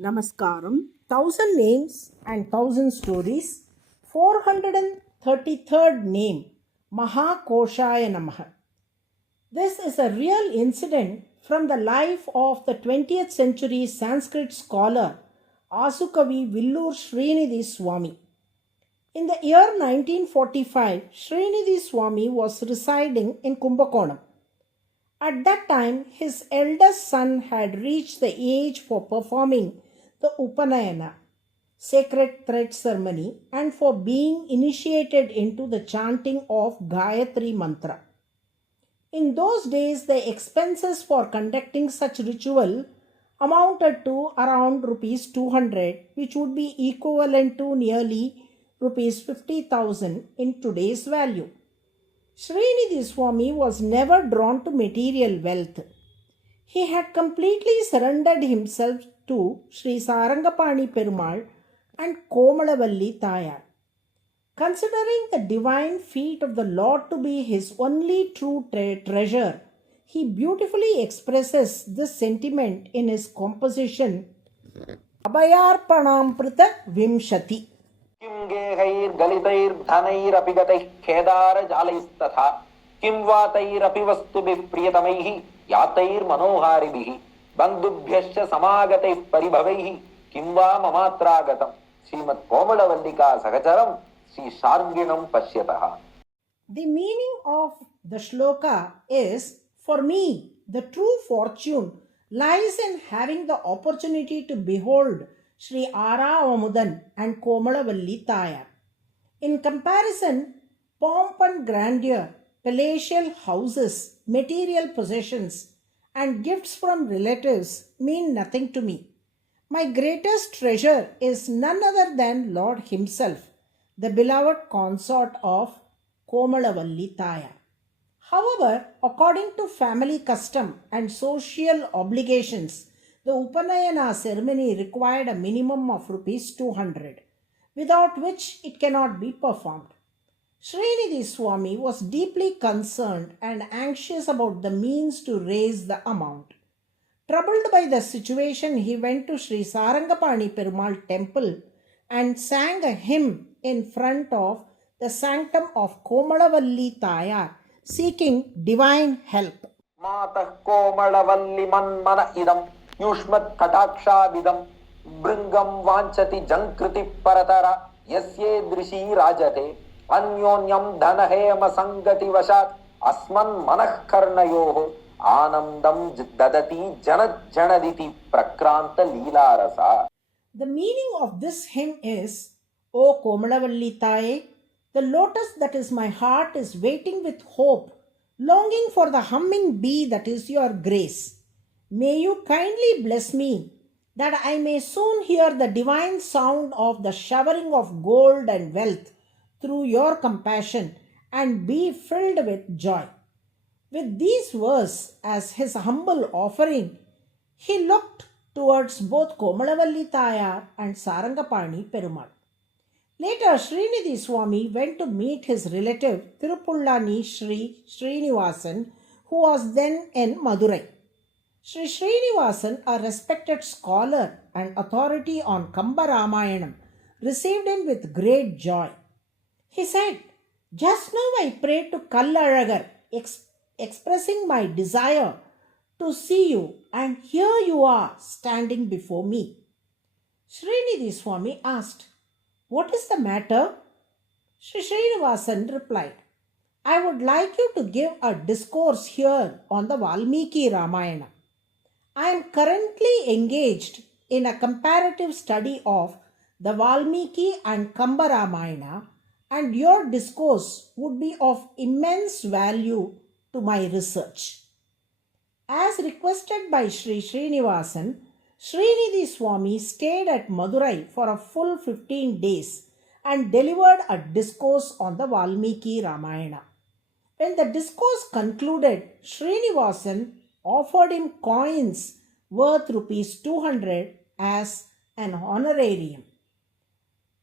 Namaskaram. 1000 names and 1000 stories. 433rd name. MAHAKOSHAAYA NAMAH. This is a real incident from the life of the 20th century Sanskrit scholar Asukavi Villur Srinidhi Swami. In the year 1945, Srinidhi Swami was residing in Kumbakonam. At that time, his eldest son had reached the age for performing the Upanayana, sacred thread ceremony, and for being initiated into the chanting of Gayatri Mantra. In those days, the expenses for conducting such ritual amounted to around rupees 200, which would be equivalent to nearly rupees 50,000 in today's value. Srinidhi Swami was never drawn to material wealth. He had completely surrendered himself to Sri Sarangapani Perumal and Komalavalli Tayar. Considering the divine feet of the Lord to be his only true treasure, he beautifully expresses this sentiment in his composition Abhayarpanamprita Vimshati. किं गेहैर्गलितैर्धनैरपि गतैः खेदारजालैस्तथा किं वातैरपि वस्तुभिः प्रियतमैः यातैर्मनोहारिभिः बन्धुभ्यश्च समागतैः परिभवैः किं वा ममात्रागतम् श्रीमत्कोमलवल्लिका सहचरं Shri शार्ङ्गिणं पश्यतः. The meaning of the shloka is, for me, the true fortune lies in having the opportunity to behold Sri Aravamudan and Komalavalli Tayar. In comparison, pomp and grandeur, palatial houses, material possessions, and gifts from relatives mean nothing to me. My greatest treasure is none other than Lord Himself, the beloved consort of Komalavalli Tayar. However, according to family custom and social obligations, the Upanayana ceremony required a minimum of rupees 200, without which it cannot be performed. Srinidhi Swami was deeply concerned and anxious about the means to raise the amount. Troubled by the situation, he went to Sri Sarangapani Perumal temple and sang a hymn in front of the sanctum of Komalavalli Tayar, seeking divine help. Matah Komalavalli manmana idam युष्मत् कटाक्षाविदं भृङ्गं वाञ्छति जङ्कृति परतरा यस्ये दृशी राजते अन्योन्यं धनहेम संगतिवशात् अस्मन् मनःकर्णयोः आनन्दं ददति जनज्जनदिति प्रक्रान्त लीलारसा. The meaning of this hymn is, O Komalavalli Taye, the lotus that is my heart is waiting with hope, longing for the humming bee that is your grace. May you kindly bless me, that I may soon hear the divine sound of the showering of gold and wealth through your compassion and be filled with joy. With these verses as his humble offering, he looked towards both Komalavalli Tayar and Sarangapani Perumal. Later, Srinidhi Swami went to meet his relative Tirupullani Sri Srinivasan, who was then in Madurai. Sri Srinivasan, a respected scholar and authority on Kamba Ramayanam, received him with great joy. He said, "Just now I prayed to Kallalagar, expressing my desire to see you, and here you are standing before me." Srinidhi Swami asked, "What is the matter?" Sri Srinivasan replied, "I would like you to give a discourse here on the Valmiki Ramayana. I am currently engaged in a comparative study of the Valmiki and Kamba Ramayana, and your discourse would be of immense value to my research." As requested by Sri Srinivasan, Srinidhi Swami stayed at Madurai for a full 15 days and delivered a discourse on the Valmiki Ramayana. When the discourse concluded, Srinivasan offered him coins worth rupees 200 as an honorarium.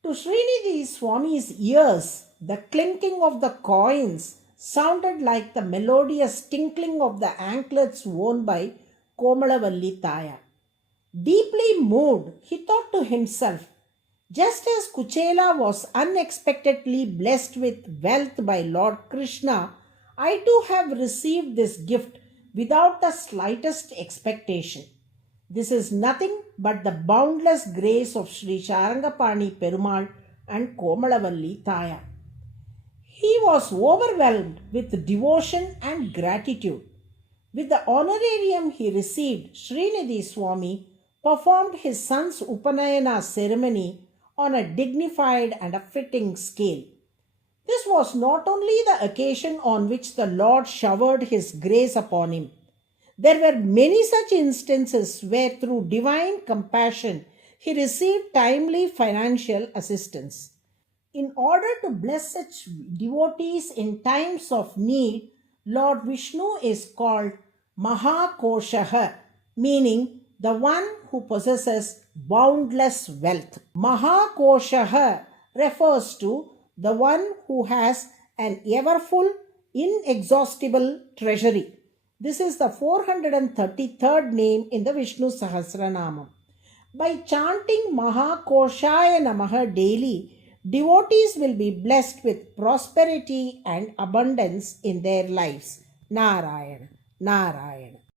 To Srinidhi Swami's ears, the clinking of the coins sounded like the melodious tinkling of the anklets worn by Komalavalli Tayar. Deeply moved, he thought to himself, just as Kuchela was unexpectedly blessed with wealth by Lord Krishna, I too have received this gift without the slightest expectation. This is nothing but the boundless grace of Sri Sharangapani Perumal and Komalavalli Thaya. He was overwhelmed with devotion and gratitude. With the honorarium he received, Srinidhi Swami performed his son's Upanayana ceremony on a dignified and a fitting scale. This was not only the occasion on which the Lord showered his grace upon him. There were many such instances where, through divine compassion, he received timely financial assistance. In order to bless such devotees in times of need, Lord Vishnu is called MAHAKOSHAAYA, meaning the one who possesses boundless wealth. MAHAKOSHAAYA refers to the one who has an ever full, inexhaustible treasury. This is the 433rd name in the Vishnu Sahasranama. By chanting MAHAKOSHAAYA NAMAH daily, devotees will be blessed with prosperity and abundance in their lives. Narayana, Narayana.